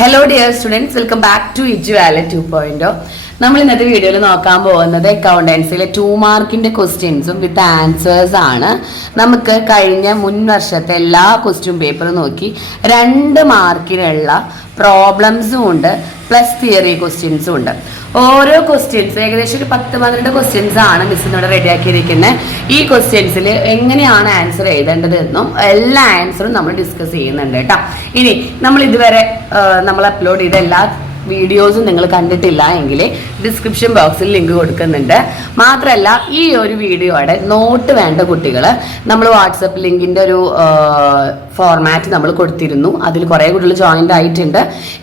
Hello dear students, welcome back to EduAllen 2.0. നമ്മൾ ഇന്നത്തെ വീഡിയോയിൽ നോക്കാൻ പോകുന്നത് അക്കൗണ്ടൻസിലെ ടു മാർക്കിന്റെ ക്വസ്റ്റ്യൻസും വിത്ത് ആൻസേഴ്സ് ആണ് നമുക്ക് കഴിഞ്ഞ മുൻ വർഷത്തെ എല്ലാ ക്വസ്റ്റ്യൻ പേപ്പറും നോക്കി രണ്ട് മാർക്കിനുള്ള പ്രോബ്ലംസും ഉണ്ട് പ്ലസ് തിയറി ക്വസ്റ്റ്യൻസും ഉണ്ട് ഓരോ ക്വസ്റ്റ്യൻസ് ഏകദേശം ഒരു പത്ത് പന്ത്രണ്ട് ക്വസ്റ്റ്യൻസ് ആണ് മിസ് ഇവിടെ റെഡിയാക്കിയിരിക്കുന്നത് ഈ ക്വസ്റ്റ്യൻസിൽ എങ്ങനെയാണ് ആൻസർ എഴുതേണ്ടത് എന്നും എല്ലാ ആൻസറും നമ്മൾ ഡിസ്കസ് ചെയ്യുന്നുണ്ട് കേട്ടോ ഇനി നമ്മൾ ഇതുവരെ നമ്മൾ അപ്ലോഡ് ചെയ്ത എല്ലാ വീഡിയോസ് നിങ്ങൾ കണ്ടിട്ടില്ല എങ്കിൽ ഡിസ്ക്രിപ്ഷൻ ബോക്സിൽ ലിങ്ക് കൊടുക്കുന്നുണ്ട് മാത്രമല്ല ഈ ഒരു വീഡിയോയുടെ നോട്ട് വേണ്ട കുട്ടികൾ നമ്മൾ വാട്സപ്പ് ലിങ്കിൻ്റെ ഒരു ഫോർമാറ്റ് നമ്മൾ കൊടുത്തിരുന്നു അതിൽ കുറേ കുട്ടികൾ ജോയിൻ്റ് ആയിട്ടുണ്ട്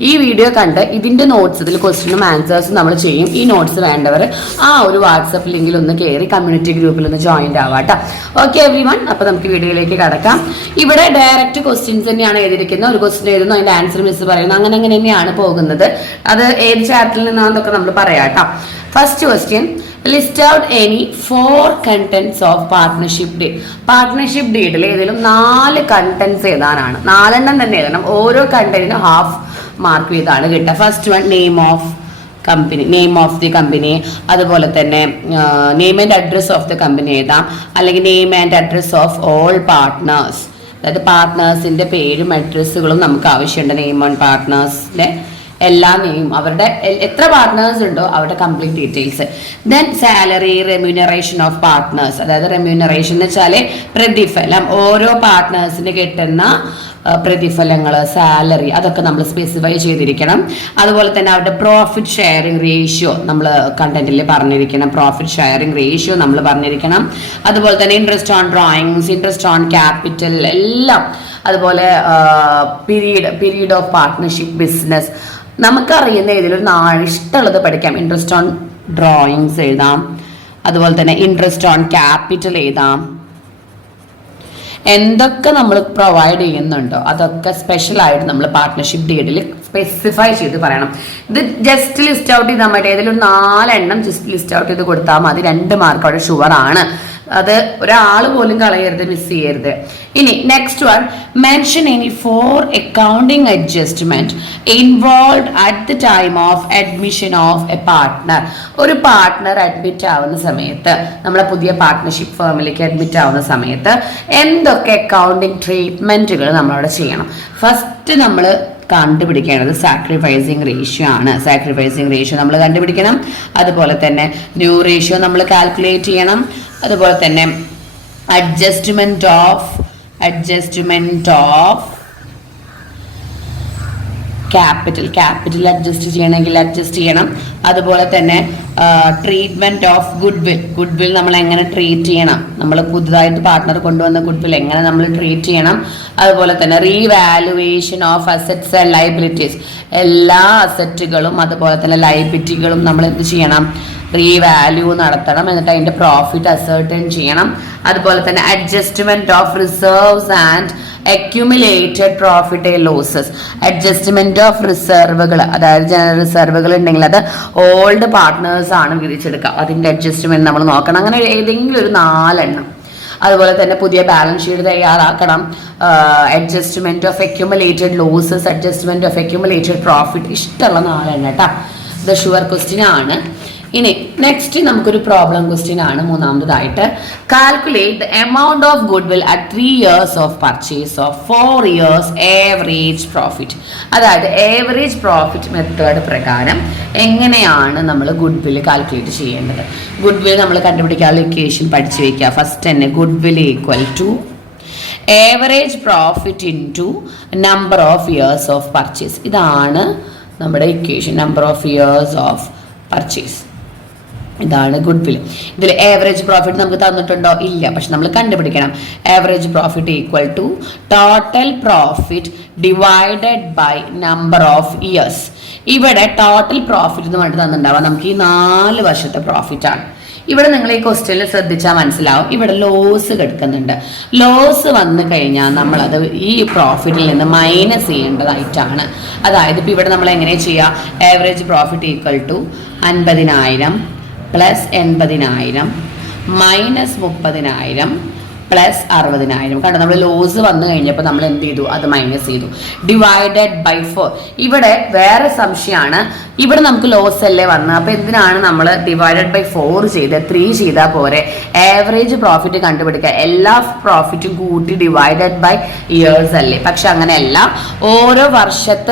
ഈ വീഡിയോ കണ്ട് ഇതിൻ്റെ നോട്ട്സ് ഇതിൽ ക്വസ്റ്റിനും ആൻസേഴ്സും നമ്മൾ ചെയ്യും ഈ നോട്ട്സ് വേണ്ടവർ ആ ഒരു വാട്സപ്പ് ലിങ്കിൽ ഒന്ന് കയറി കമ്മ്യൂണിറ്റി ഗ്രൂപ്പിൽ ഒന്ന് ജോയിൻ്റ് ആവാട്ടോ ഓക്കെ എവ്രി വൺ അപ്പോൾ നമുക്ക് വീഡിയോയിലേക്ക് കടക്കാം ഇവിടെ ഡയറക്റ്റ് ക്വസ്റ്റ്യൻസ് തന്നെയാണ് എഴുതിയിരിക്കുന്നത് ഒരു ക്വസ്റ്റ്യൻ എഴുതുന്നു അതിൻ്റെ ആൻസർ മിസ് പറയുന്നു അങ്ങനെ അങ്ങനെ തന്നെയാണ് പോകുന്നത് അത് ഏത് ചാപ്റ്ററിൽ നിന്നാണെന്നൊക്കെ നമ്മൾ പറയാം കേട്ടോ first question list out any four contents of partnership deed partnership ഡീഡിൽ ഏതെങ്കിലും നാല് കണ്ടന്റ്സ് എഴുതാനാണ് നാലെണ്ണം തന്നെ എഴുതണം ഓരോ കണ്ടന്റിനും ഹാഫ് മാർക്ക് വീതാണ് കിട്ടുക first one name of company name of the company അതുപോലെ തന്നെ name and address of the company എഴുതാം അല്ലെങ്കിൽ name and address of all partners അതായത് പാർട്ണേഴ്സിന്റെ പേരും അഡ്രസ്സുകളും നമുക്ക് ആവശ്യമുണ്ട് നെയിം ഓൺ പാർട്ട്നേഴ്സിൻ്റെ നെയും അവരുടെ എത്ര പാർട്ട്നേഴ്സ് ഉണ്ടോ അവരുടെ complete details then salary remuneration of partners അതായത് റെമ്യൂണറേഷൻ എന്ന് വെച്ചാൽ പ്രതിഫലം ഓരോ പാർട്ട്നേഴ്സിന് കിട്ടുന്ന പ്രതിഫലങ്ങൾ സാലറി അതൊക്കെ നമ്മൾ സ്പെസിഫൈ ചെയ്തിരിക്കണം അതുപോലെ തന്നെ അവരുടെ പ്രോഫിറ്റ് ഷെയറിംഗ് റേഷ്യോ നമ്മൾ കണ്ടന്റിൽ പറഞ്ഞിരിക്കണം പ്രോഫിറ്റ് ഷെയറിംഗ് റേഷ്യോ നമ്മൾ പറഞ്ഞിരിക്കണം അതുപോലെ തന്നെ interest on drawings interest on capital എല്ലാം അതുപോലെ period period of partnership business നമുക്കറിയുന്ന ഇതിൽ ഒരു നാളെ ഇഷ്ടമുള്ളത് പഠിക്കാം ഇൻട്രസ്റ്റ് ഓൺ ഡ്രോയിങ്സ് എഴുതാം അതുപോലെ തന്നെ ഇൻട്രസ്റ്റ് ഓൺ ക്യാപിറ്റൽ എഴുതാം എന്തൊക്കെ നമ്മൾ പ്രൊവൈഡ് ചെയ്യുന്നുണ്ടോ അതൊക്കെ സ്പെഷ്യലായിട്ട് നമ്മൾ പാർട്ട്ണർഷിപ്പ് ഡീഡിൽ സ്പെസിഫൈ ചെയ്ത് പറയണം ഇത് ജസ്റ്റ് ലിസ്റ്റ് ഔട്ട് ചെയ്താൽ മതി ഏതെങ്കിലും നാലെണ്ണം ജസ്റ്റ് ലിസ്റ്റ് ഔട്ട് ചെയ്ത് കൊടുത്താൽ മതി രണ്ട് മാർക്ക് അവിടെ ഷുവർ ആണ് അത് ഒരാൾ പോലും കളയരുത് മിസ് ചെയ്യരുത് ഇനി next one mention any four accounting adjustment involve at the time of admission of a partner ഒരു പാർട്ട്ണർ അഡ്മിറ്റ് ആവുന്ന സമയത്ത് നമ്മളെ പുതിയ പാർട്ട്ണർഷിപ്പ് ഫേമിലേക്ക് അഡ്മിറ്റ് ആവുന്ന സമയത്ത് എന്തൊക്കെ അക്കൗണ്ടിങ് ട്രീറ്റ്മെന്റുകൾ നമ്മളവിടെ ചെയ്യണം ഫസ്റ്റ് നമ്മൾ കണ്ടുപിടിക്കേണ്ടത് സാക്രിഫൈസിങ് റേഷ്യോ ആണ് സാക്രിഫൈസിങ് റേഷ്യോ നമ്മൾ കണ്ടുപിടിക്കണം അതുപോലെ തന്നെ ന്യൂ റേഷ്യോ നമ്മൾ കാൽക്കുലേറ്റ് ചെയ്യണം അതുപോലെ തന്നെ adjustment of adjustment of capital capital adjust ചെയ്യണമെങ്കിൽ അഡ്ജസ്റ്റ് ചെയ്യണം അതുപോലെ തന്നെ treatment of goodwill goodwill നമ്മൾ എങ്ങനെ ട്രീറ്റ് ചെയ്യണം നമ്മൾ പുതുതായിട്ട് പാർട്ട്ണർ കൊണ്ടുവന്ന ഗുഡ് വിൽ എങ്ങനെ നമ്മൾ ട്രീറ്റ് ചെയ്യണം അതുപോലെ തന്നെ revaluation of assets and liabilities എല്ലാ അസറ്റുകളും അതുപോലെ തന്നെ ലൈബിലിറ്റികളും നമ്മൾ എന്ത് ചെയ്യണം റീവാല്യൂ നടത്തണം എന്നിട്ട് അതിന്റെ പ്രോഫിറ്റ് അസേർട്ടൺ ചെയ്യണം അതുപോലെ തന്നെ adjustment of reserves and accumulated profit and losses adjustment of റിസർവുകൾ അതായത് ജനറൽ റിസർവുകൾ ഉണ്ടെങ്കിൽ അത് ഓൾഡ് പാർട്ട്നേഴ്സ് ആണ് വിധിച്ചെടുക്കുക അതിന്റെ അഡ്ജസ്റ്റ്മെന്റ് നമ്മൾ നോക്കണം അങ്ങനെ ഏതെങ്കിലും ഒരു നാലെണ്ണം അതുപോലെ തന്നെ പുതിയ ബാലൻസ് ഷീറ്റ് തയ്യാറാക്കണം adjustment of accumulated losses adjustment of accumulated profit ഇഷ്ടമുള്ള നാലെണ്ണം കേട്ടോ ഇത് ഷുവർ ക്വസ്റ്റ്യൻ ആണ് ഇനി നെക്സ്റ്റ് നമുക്കൊരു പ്രോബ്ലം ക്വസ്റ്റ്യൻ ആണ് മൂന്നാമതായിട്ട് calculate the amount of goodwill at three years of purchase of four years average profit അതായത് ഏവറേജ് പ്രോഫിറ്റ് മെത്തേഡ് പ്രകാരം എങ്ങനെയാണ് നമ്മൾ ഗുഡ് വിൽ കാൽക്കുലേറ്റ് ചെയ്യേണ്ടത് ഗുഡ് വിൽ നമ്മൾ കണ്ടുപിടിക്കാനുള്ള ഇക്വേഷൻ പഠിച്ചു വെക്കുക ഫസ്റ്റ് തന്നെ goodwill equal to average profit into number of years of purchase ഇതാണ് നമ്മുടെ equation number of years of purchase ഇതാണ് ഗുഡ് വിൽ ഇതിൽ ഏവറേജ് പ്രോഫിറ്റ് നമുക്ക് തന്നിട്ടുണ്ടോ ഇല്ല പക്ഷെ നമ്മൾ കണ്ടുപിടിക്കണം average profit equal to total profit divided by number of years ഇവിടെ ടോട്ടൽ പ്രോഫിറ്റ് എന്ന് പറഞ്ഞിട്ട് തന്നിട്ടുണ്ടാവുക നമുക്ക് ഈ നാല് വർഷത്തെ പ്രോഫിറ്റ് ആണ് ഇവിടെ നിങ്ങൾ ഈ ക്വസ്റ്റ്യനിൽ ശ്രദ്ധിച്ചാൽ മനസ്സിലാവും ഇവിടെ ലോസ് കിടക്കുന്നുണ്ട് ലോസ് വന്നു കഴിഞ്ഞാൽ നമ്മളത് ഈ പ്രോഫിറ്റിൽ നിന്ന് മൈനസ് ചെയ്യേണ്ടതായിട്ടാണ് അതായത് ഇപ്പോൾ ഇവിടെ നമ്മൾ എങ്ങനെ ചെയ്യുക ആവറേജ് പ്രോഫിറ്റ് ഈക്വൽ ടു അൻപതിനായിരം പ്ലസ് എൺപതിനായിരം മൈനസ് മുപ്പതിനായിരം പ്ലസ് അറുപതിനായിരം കണ്ടോ നമ്മൾ ലോസ് വന്നു കഴിഞ്ഞപ്പോൾ നമ്മൾ എന്ത് ചെയ്തു അത് മൈനസ് ചെയ്തു ഡിവൈഡഡ് ബൈ ഫോർ ഇവിടെ വേറെ സംശയമാണ് ഇവിടെ നമുക്ക് ലോസ് അല്ലേ വന്നത് അപ്പോൾ എന്തിനാണ് നമ്മൾ ഡിവൈഡഡ് ബൈ ഫോർ ചെയ്ത് ത്രീ ചെയ്താൽ പോരെ ആവറേജ് പ്രോഫിറ്റ് കണ്ടുപിടിക്കുക എല്ലാ പ്രോഫിറ്റും കൂട്ടി ഡിവൈഡഡ് ബൈ ഇയേഴ്സ് അല്ലേ പക്ഷെ അങ്ങനെയല്ല ഓരോ വർഷത്തെ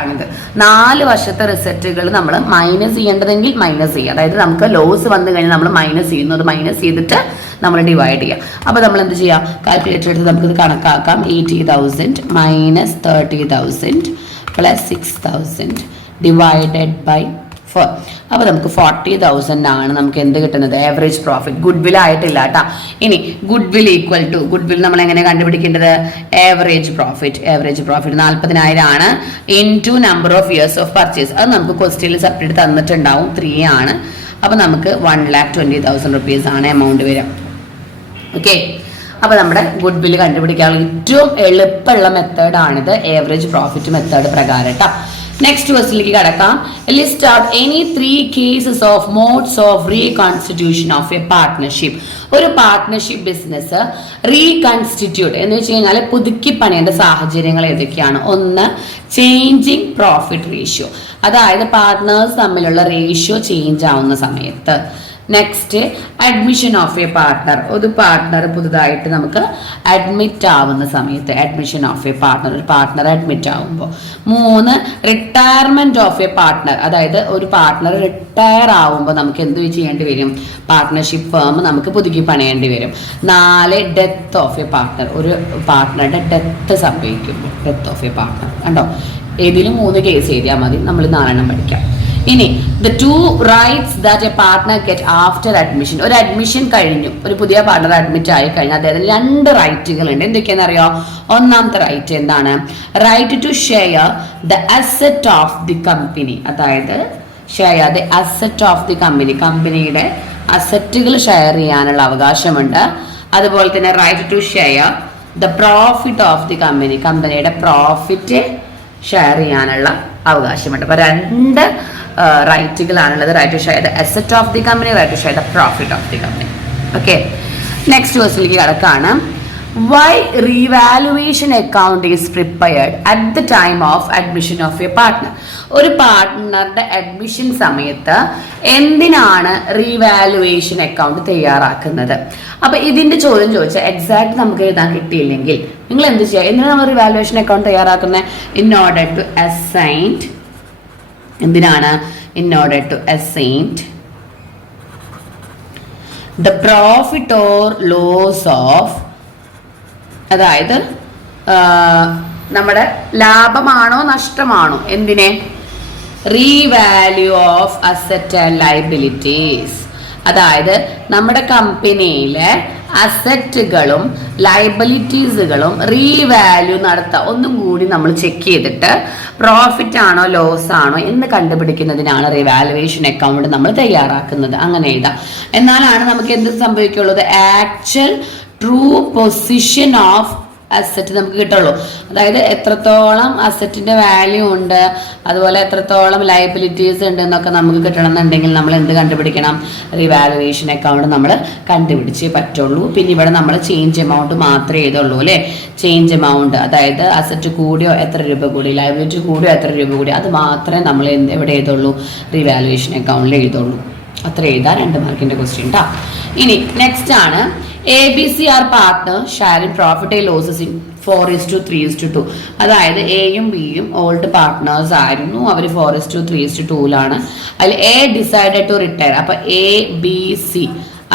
ആണിത് നാല് വർഷത്തെ റിസൾട്ടുകൾ നമ്മൾ മൈനസ് ചെയ്യേണ്ടതെങ്കിൽ മൈനസ് ചെയ്യുക അതായത് നമുക്ക് ലോസ് വന്നു കഴിഞ്ഞാൽ നമ്മൾ മൈനസ് ചെയ്യുന്നു അത് മൈനസ് ചെയ്തിട്ട് നമ്മൾ ഡിവൈഡ് ചെയ്യാം അപ്പോൾ നമ്മൾ എന്ത് ചെയ്യാം കാൽക്കുലേറ്റർ എടുത്ത് നമുക്കിത് കണക്കാക്കാം eighty thousand minus thirty thousand plus six thousand divided by four അപ്പോൾ നമുക്ക് ഫോർട്ടി തൗസൻഡ് ആണ് നമുക്ക് എന്ത് കിട്ടുന്നത് ആവറേജ് പ്രോഫിറ്റ് ഗുഡ് വിൽ ആയിട്ടില്ല കേട്ടോ ഇനി goodwill equal to goodwill നമ്മൾ എങ്ങനെ കണ്ടുപിടിക്കേണ്ടത് ആവറേജ് പ്രോഫിറ്റ് ആവറേജ് പ്രോഫിറ്റ് നാൽപ്പതിനായിരം ആണ് into number of years of purchase അത് നമുക്ക് ക്വസ്റ്റ്യനിൽ സെപ്പറേറ്റ് തന്നിട്ടുണ്ടാവും ത്രീ ആണ് അപ്പോൾ നമുക്ക് one lakh twenty thousand rupees ആണ് എമൗണ്ട് വരിക ഓക്കെ അപ്പോൾ നമ്മുടെ ഗുഡ് വിൽ കണ്ടുപിടിക്കാനുള്ള ഏറ്റവും എളുപ്പമുള്ള മെത്തേഡാണിത് ഏവറേജ് പ്രോഫിറ്റ് മെത്തേഡ് പ്രകാരം കേട്ടോ നെക്സ്റ്റ് ക്വസ്റ്റിലേക്ക് കടക്കാം list out any three cases of modes of reconstitution of a partnership ഒരു പാർട്ട്ണർഷിപ്പ് ബിസിനസ് റീകോൺസ്റ്റിറ്റ്യൂട്ട് എന്ന് വെച്ച് കഴിഞ്ഞാൽ പുതുക്കി പണിയേണ്ട സാഹചര്യങ്ങൾ ഏതൊക്കെയാണ് ഒന്ന് ചേഞ്ചിങ് പ്രോഫിറ്റ് റേഷ്യോ അതായത് പാർട്ട്നേഴ്സ് തമ്മിലുള്ള റേഷ്യോ ചേഞ്ച് ആവുന്ന സമയത്ത് next admission of a partner ഒരു പാർട്ട്ണർ പുതുതായിട്ട് നമുക്ക് അഡ്മിറ്റ് ആവുന്ന സമയത്ത് അഡ്മിഷൻ ഓഫ് എ പാർട്ട്ണർ ഒരു പാർട്ട്ണർ അഡ്മിറ്റ് ആവുമ്പോൾ മൂന്ന് റിട്ടയർമെന്റ് ഓഫ് എ പാർട്ട്ണർ അതായത് ഒരു പാർട്ട്ണർ റിട്ടയർ ആവുമ്പോൾ നമുക്ക് എന്ത് ചെയ്യേണ്ടി വരും പാർട്ട്ണർഷിപ്പ് ഫേം നമുക്ക് പുതുക്കി പണിയേണ്ടി വരും നാല് ഡെത്ത് ഓഫ് എ പാർട്ട്ണർ ഒരു പാർട്ട്ണറുടെ ഡെത്ത് സംഭവിക്കുമ്പോൾ ഡെത്ത് ഓഫ് എ പാർട്ട്ണർ കണ്ടോ ഏതിലും മൂന്ന് കേസ് എഴുതിയാൽ മതി നമ്മൾ നാലെണ്ണം പഠിക്കാം ഇനി the two rights that a partner get after admission ഒരു അഡ്മിഷൻ കഴിഞ്ഞു ഒരു പുതിയ പാർട്ണർ അഡ്മിറ്റ് ആയി കഴിഞ്ഞാൽ അദ്ദേഹത്തിന് രണ്ട് ഉണ്ട് എന്തൊക്കെയാണെന്ന് അറിയോ ഒന്നാമത്തെ റൈറ്റ് എന്താണ് right to share the asset of the company അതായത് share the asset of the company കമ്പനിയുടെ അസറ്റുകൾ ഷെയർ ചെയ്യാനുള്ള അവകാശമുണ്ട് അതുപോലെ തന്നെ right to share the profit of the company കമ്പനിയുടെ പ്രോഫിറ്റ് ഷെയർ ചെയ്യാനുള്ള അവകാശമുണ്ട് അപ്പൊ രണ്ട് റൈറ്റുകളാണുള്ളത് right to share the asset of the company right to share the profit of the company okay next ക്വസ്റ്റിലേക്ക് കിടക്കാണ് why revaluation account is prepared at the time of admission of a partner ഒരു പാർട്ട്ണറുടെ admission സമയത്ത് എന്തിനാണ് revaluation account തയ്യാറാക്കുന്നത് അപ്പൊ ഇതിന്റെ ചോദ്യം ചോദിച്ചാൽ എക്സാക്ട് നമുക്ക് എഴുതാൻ കിട്ടിയില്ലെങ്കിൽ നിങ്ങൾ എന്ത് ചെയ്യുക എന്തിനാണ് നമ്മൾ റീവാലുവേഷൻ അക്കൗണ്ട് തയ്യാറാക്കുന്നത് ഇൻ ഓർഡർ ടു അസൈൻഡ് എന്തിനാണ് in order to assigned the profit or loss of അതായത് നമ്മുടെ ലാഭമാണോ നഷ്ടമാണോ എന്തിനെ revalue of asset and liabilities അതായത് നമ്മുടെ കമ്പനിയിലെ അസറ്റുകളും ലൈബിലിറ്റീസുകളും റീവാല്യൂ നടത്തുക ഒന്നും കൂടി നമ്മൾ ചെക്ക് ചെയ്തിട്ട് പ്രോഫിറ്റ് ആണോ ലോസ് ആണോ എന്ന് കണ്ടുപിടിക്കുന്നതിനാണ് റിവാലുവേഷൻ അക്കൗണ്ട് നമ്മൾ തയ്യാറാക്കുന്നത് അങ്ങനെ എഴുതാം എന്നാലാണ് നമുക്ക് എന്ത് സംഭവിക്കുള്ളത് actual true position of asset നമുക്ക് കിട്ടുള്ളൂ അതായത് എത്രത്തോളം അസറ്റിന്റെ വാല്യൂ ഉണ്ട് അതുപോലെ എത്രത്തോളം ലയബിലിറ്റീസ് ഉണ്ട് എന്നൊക്കെ നമുക്ക് കിട്ടണമെന്നുണ്ടെങ്കിൽ നമ്മൾ എന്ത് കണ്ടുപിടിക്കണം റിവാലുവേഷൻ അക്കൗണ്ട് നമ്മൾ കണ്ടുപിടിച്ചേ പറ്റുള്ളൂ പിന്നെ ഇവിടെ നമ്മൾ ചേഞ്ച് എമൗണ്ട് മാത്രമേ ചെയ്തുള്ളൂ അല്ലേ ചേഞ്ച് എമൗണ്ട് അതായത് അസറ്റ് കൂടിയോ എത്ര രൂപ കൂടി ലയബിലിറ്റി കൂടിയോ എത്ര രൂപ കൂടി അത് മാത്രമേ നമ്മൾ എവിടെ ചെയ്തുള്ളൂ റിവാലുവേഷൻ അക്കൗണ്ടിൽ എഴുതുള്ളൂ അത്ര എഴുതാ രണ്ട് മാർക്കിന്റെ ക്വസ്റ്റ്യൻ ഇനി നെക്സ്റ്റ് ആണ് A B C are partner share profit and losses in four is to three is to two to എയും ബിയും ഓൾഡ് പാർട്ട്നേഴ്സ് ആയിരുന്നു അവർ four is to three is to ടൂവിലാണ് അതിൽ എ ഡിസൈഡ് ടു റിട്ടയർ അപ്പൊ A B C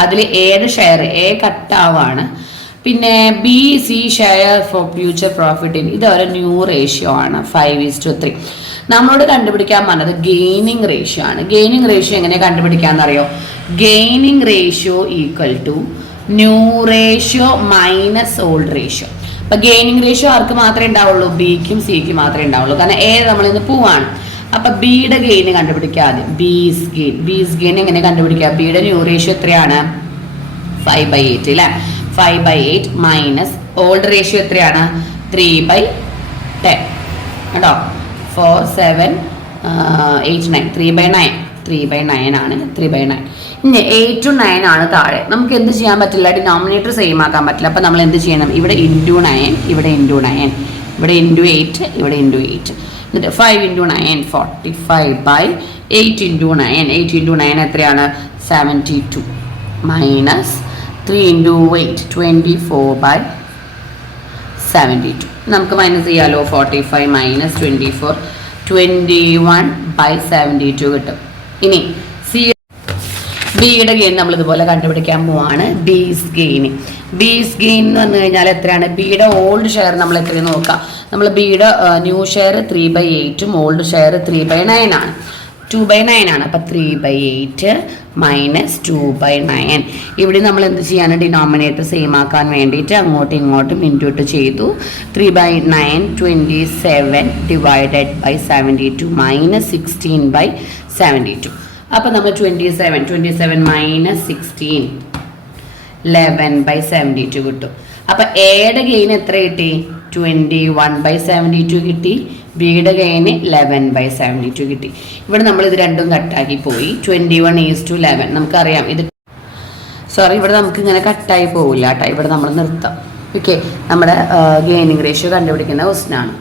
അതിൽ എയുടെ share A കട്ടാവാണ് പിന്നെ B C share for future profit in ഇത് ഒരു ന്യൂ റേഷ്യോ ആണ് ഫൈവ് ഇസ് ടു ത്രീ നമ്മളോട് കണ്ടുപിടിക്കാൻ പറഞ്ഞത് ഗെയിനിങ് റേഷ്യോ ആണ് ഗെയിനിങ് റേഷ്യോ എങ്ങനെ കണ്ടുപിടിക്കാമെന്നറിയോ gaining ratio equal to new ratio minus old ratio അപ്പൊ ഗെയിനിങ് റേഷ്യോ ആർക്ക് മാത്രമേ ഉണ്ടാവുള്ളൂ ബിക്കും സിക്കും മാത്രമേ ഉണ്ടാവുള്ളൂ കാരണം എ നമ്മൾ ഇന്ന് പൂവാണ് അപ്പൊ ബിയുടെ ഗെയിൻ കണ്ടുപിടിക്കുക ആദ്യം ബീസ് ഗെയിൻ ബീസ് ഗെയിൻ എങ്ങനെ കണ്ടുപിടിക്കുക ബിയുടെ ന്യൂ റേഷ്യോ എത്രയാണ് ഫൈവ് ബൈ എയ്റ്റ് അല്ലെ five by eight minus old ratio എത്രയാണ് ത്രീ ബൈ ടെൻ കേട്ടോ four seven eight nine three by nine three by nine ആണ് ത്രീ ബൈ നയൻ ഇനി എയ്റ്റ് ടു നയൻ ആണ് താഴെ നമുക്ക് എന്ത് ചെയ്യാൻ പറ്റില്ല ഡിനോമിനേറ്റർ സെയിം ആക്കാൻ പറ്റില്ല അപ്പം നമ്മൾ എന്ത് ചെയ്യണം ഇവിടെ ഇൻറ്റു നയൻ ഇവിടെ ഇൻറ്റു നയൻ ഇവിടെ ഇൻറ്റു എയ്റ്റ് ഇവിടെ ഇൻറ്റു എയ്റ്റ് എന്നിട്ട് five into nine forty five by eight into nine eight into nine എത്രയാണ് seventy two minus three into eight twenty four by seventy two നമുക്ക് minus ചെയ്യാമല്ലോ forty five minus twenty four twenty one by seventy two കിട്ടും ഇനി ബിയുടെ gain നമ്മൾ ഇതുപോലെ കണ്ടുപിടിക്കാൻ പോവാണ് ഡീസ് ഗെയിൻ ഡീസ് ഗെയിൻ എന്ന് പറഞ്ഞു കഴിഞ്ഞാൽ എത്രയാണ് ബിയുടെ ഓൾഡ് ഷെയർ നമ്മൾ എത്രയും നോക്കാം നമ്മൾ ബിയുടെ new share three by എയ്റ്റും old share three by nine ആണ് ടു ബൈ നയൻ ആണ് അപ്പം three by eight minus two by nine ഇവിടെ നമ്മൾ എന്ത് ചെയ്യാനാണ് ഡിനോമിനേറ്റർ സെയിം ആക്കാൻ വേണ്ടിയിട്ട് അങ്ങോട്ടും ഇങ്ങോട്ടും ഇൻറ്റൂട്ട് ചെയ്തു three by nine twenty seven divided by seventy two minus sixteen by seventy two അപ്പോൾ നമ്മൾ twenty seven twenty seven minus sixteen eleven by seventy two കിട്ടും അപ്പോൾ എയുടെ ഗെയിൻ എത്ര കിട്ടി twenty one by seventy two കിട്ടി ബിയുടെ gain eleven by seventy two കിട്ടി ഇവിടെ നമ്മൾ ഇത് രണ്ടും കട്ടാക്കി പോയി twenty one is to eleven നമുക്കറിയാം ഇത് സോറി ഇവിടെ നമുക്ക് ഇങ്ങനെ കട്ടായി പോകില്ല കേട്ടോ ഇവിടെ നമ്മൾ നിർത്താം ഓക്കെ നമ്മുടെ ഗെയിനിങ് uh, റേഷ്യോ കണ്ടുപിടിക്കുന്ന ക്വസ്റ്റിനാണ്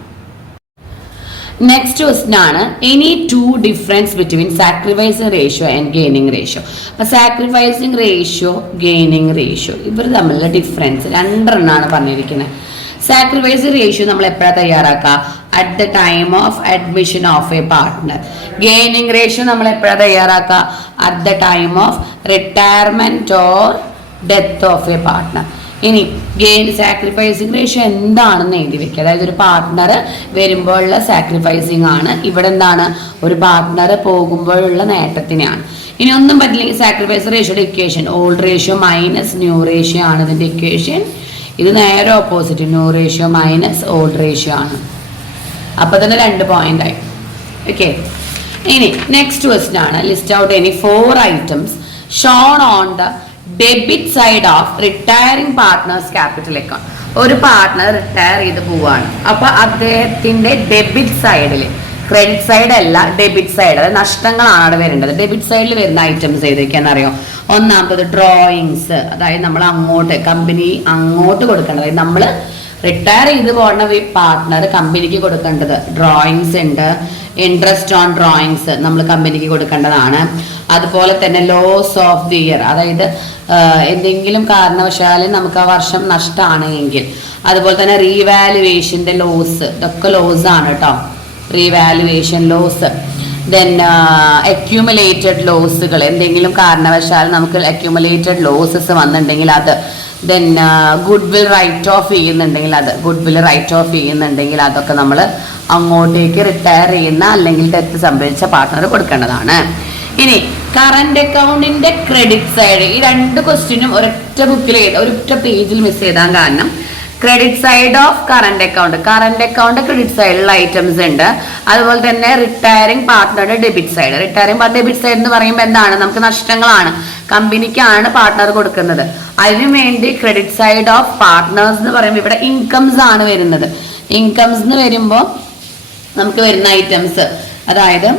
നെക്സ്റ്റ് ക്വസ്റ്റൻ ആണ് any two difference between sacrificing ratio and gaining ratio അപ്പൊ സാക്രിഫൈസിങ് റേഷ്യോ ഗെയിനിങ് റേഷ്യോ ഇവർ തമ്മിലുള്ള ഡിഫറൻസ് രണ്ടെണ്ണാണ് പറഞ്ഞിരിക്കുന്നത് സാക്രിഫൈസ് റേഷ്യോ നമ്മൾ എപ്പോഴാണ് തയ്യാറാക്കുക at the time of admission of a partner gaining ratio നമ്മൾ എപ്പോഴാണ് തയ്യാറാക്കുക at the time of retirement or death of a partner ഇനി ഗെയിൻ സാക്രിഫൈസിങ് റേഷ്യോ എന്താണെന്ന് എഴുതി വെക്കുക അതായത് ഒരു പാർട്ട്ണർ വരുമ്പോഴുള്ള സാക്രിഫൈസിങ് ആണ് ഇവിടെ എന്താണ് ഒരു പാർട്ട്ണർ പോകുമ്പോഴുള്ള നേട്ടത്തിനെയാണ് ഇനി ഒന്നും പറ്റില്ലെങ്കിൽ sacrifice റേഷ്യോയുടെ equation old ratio minus new ratio ആണ് ഇതിൻ്റെ ഇക്വേഷൻ ഇത് നേരെ opposite new ratio minus old ratio ആണ് അപ്പോൾ തന്നെ രണ്ട് പോയിന്റ് ആയി ഓക്കെ ഇനി നെക്സ്റ്റ് ക്വസ്റ്റൻ ആണ് list out any four items shown on the debit side of retiring partners capital account ഒരു പാർട്ട്ണർ റിട്ടയർ ചെയ്ത് പോവാണ് അപ്പൊ അദ്ദേഹത്തിന്റെ ഡെബിറ്റ് സൈഡിൽ ക്രെഡിറ്റ് സൈഡ് അല്ല ഡെബിറ്റ് സൈഡ് അതായത് നഷ്ടങ്ങളാണ് അവിടെ വരേണ്ടത് ഡെബിറ്റ് സൈഡിൽ വരുന്ന ഐറ്റംസ് ഏതൊക്കെയാണെന്ന് അറിയാം ഒന്നാമത് ഡ്രോയിങ്സ് അതായത് നമ്മൾ അങ്ങോട്ട് കമ്പനി അങ്ങോട്ട് കൊടുക്കേണ്ടത് അതായത് നമ്മൾ റിട്ടയർ ചെയ്ത് പോകുന്ന ഈ പാർട്ട്ണർ കമ്പനിക്ക് കൊടുക്കേണ്ടത് ഡ്രോയിങ്സ് ഉണ്ട് ഇൻട്രസ്റ്റ് ഓൺ ഡ്രോയിങ്സ് നമ്മൾ കമ്പനിക്ക് കൊടുക്കേണ്ടതാണ് അതുപോലെ തന്നെ ലോസ് ഓഫ് ദി ഇയർ അതായത് എന്തെങ്കിലും കാരണവശാൽ നമുക്ക് ആ വർഷം നഷ്ടമാണ് എങ്കിൽ അതുപോലെ തന്നെ റീവാലുവേഷൻ്റെ ലോസ് ഇതൊക്കെ ലോസ് ആണ് കേട്ടോ റീവാലുവേഷൻ ലോസ് ദെൻ അക്യൂമുലേറ്റഡ് ലോസുകൾ എന്തെങ്കിലും കാരണവശാൽ നമുക്ക് അക്യൂമുലേറ്റഡ് ലോസസ് വന്നിട്ടുണ്ടെങ്കിൽ അത് then goodwill write off ചെയ്യുന്നുണ്ടെങ്കിൽ അത് ഗുഡ് വിൽ റൈറ്റ് ഓഫ് ചെയ്യുന്നുണ്ടെങ്കിൽ അതൊക്കെ നമ്മൾ അങ്ങോട്ടേക്ക് റിട്ടയർ ചെയ്യുന്ന അല്ലെങ്കിൽ ഡെത്ത് സംഭവിച്ച പാർട്ട്ണർ കൊടുക്കേണ്ടതാണ് ഇനി കറണ്ട് അക്കൗണ്ടിന്റെ ക്രെഡിറ്റ് സൈഡ് ഈ രണ്ട് ക്വസ്റ്റ്യനും ഒരൊറ്റ ബുക്കിൽ എഴുതാം ഒരൊറ്റ പേജിൽ മിസ് ചെയ്താൽ കാരണം credit side of current account current account credit സൈഡിലുള്ള ഐറ്റംസ് ഉണ്ട് അതുപോലെ തന്നെ retiring പാർട്ട്ണറുടെ debit side retiring part debit side എന്ന് പറയുമ്പോൾ എന്താണ് നമുക്ക് നഷ്ടങ്ങളാണ് കമ്പനിക്കാണ് പാർട്ട്ണർ കൊടുക്കുന്നത് അതിനുവേണ്ടി ക്രെഡിറ്റ് സൈഡ് ഓഫ് പാർട്ട്നേഴ്സ് എന്ന് പറയുമ്പോൾ ഇവിടെ ഇൻകംസ് ആണ് വരുന്നത് ഇൻകംസ് എന്ന് വരുമ്പോൾ നമുക്ക് വരുന്ന ഐറ്റംസ് അതായത്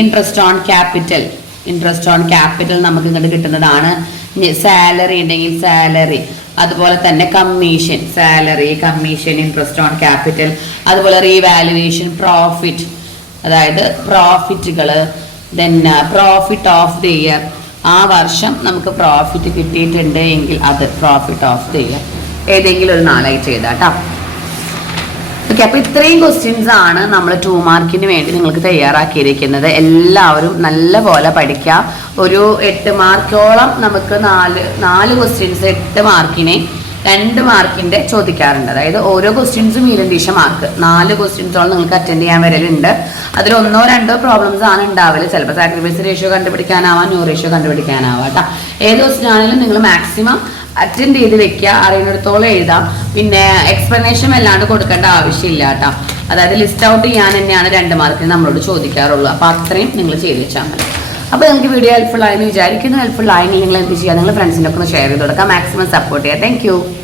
interest on capital interest on capital നമുക്ക് ഇങ്ങോട്ട് കിട്ടുന്നതാണ് സാലറി ഉണ്ടെങ്കിൽ സാലറി അതുപോലെ തന്നെ commission salary commission interest on capital അതുപോലെ റീവാലുവേഷൻ പ്രോഫിറ്റ് അതായത് പ്രോഫിറ്റുകൾ then profit of the year ആ വർഷം നമുക്ക് പ്രോഫിറ്റ് കിട്ടിയിട്ടുണ്ട് എങ്കിൽ അത് പ്രോഫിറ്റ് ഓഫ് ദി ഇയർ ഏതെങ്കിലും ഒരു നാളായിട്ട് ചെയ്താട്ടോ ഓക്കെ അപ്പോൾ ഇത്രയും ക്വസ്റ്റ്യൻസ് ആണ് നമ്മൾ ടൂ മാർക്കിന് വേണ്ടി നിങ്ങൾക്ക് തയ്യാറാക്കിയിരിക്കുന്നത് എല്ലാവരും നല്ല പോലെ പഠിക്കാം ഒരു എട്ട് മാർക്കോളം നമുക്ക് നാല് നാല് ക്വസ്റ്റ്യൻസ് എട്ട് മാർക്കിനെ രണ്ട് മാർക്കിൻ്റെ ചോദിക്കാറുണ്ട് അതായത് ഓരോ ക്വസ്റ്റ്യൻസും രണ്ടീഷ മാർക്ക് നാല് ക്വസ്റ്റ്യൻസോളം നിങ്ങൾക്ക് അറ്റൻഡ് ചെയ്യാൻ വരലുണ്ട് അതിൽ ഒന്നോ രണ്ടോ പ്രോബ്ലംസ് ആണ് ഉണ്ടാവല് ചിലപ്പോൾ സാക്രിഫൈസ് റേഷ്യോ കണ്ടുപിടിക്കാനാവാം ന്യൂ റേഷ്യോ കണ്ടുപിടിക്കാനാവാം കേട്ടോ ഏത് ക്വസ്റ്റ്യൻ ആണെങ്കിലും നിങ്ങൾ മാക്സിമം അറ്റൻഡ് ചെയ്ത് വെക്കുക അറിയുന്നിടത്തോളം എഴുതാം പിന്നെ എക്സ്പ്ലനേഷൻ വല്ലാണ്ട് കൊടുക്കേണ്ട ആവശ്യമില്ല കേട്ടോ അതായത് ലിസ്റ്റ് ഔട്ട് ചെയ്യാൻ തന്നെയാണ് രണ്ട് മാർക്കിന് നമ്മളോട് ചോദിക്കാറുള്ളൂ അപ്പോൾ അത്രയും നിങ്ങൾ ചെയ്ത് വെച്ചാൽ മതി അപ്പോൾ നിങ്ങൾക്ക് വീഡിയോ ഹെൽപ്ഫുൾ ആയെന്ന് വിചാരിക്കുന്നു ഹെൽപ്ഫുൾ ആയെങ്കിൽ നിങ്ങൾ എന്ത് ചെയ്യുക നിങ്ങൾ ഫ്രണ്ട്സിനൊക്കെ ഒന്ന് ഷെയർ ചെയ്ത് കൊടുക്കാം മാക്സിമം സപ്പോർട്ട് ചെയ്യുക താങ്ക്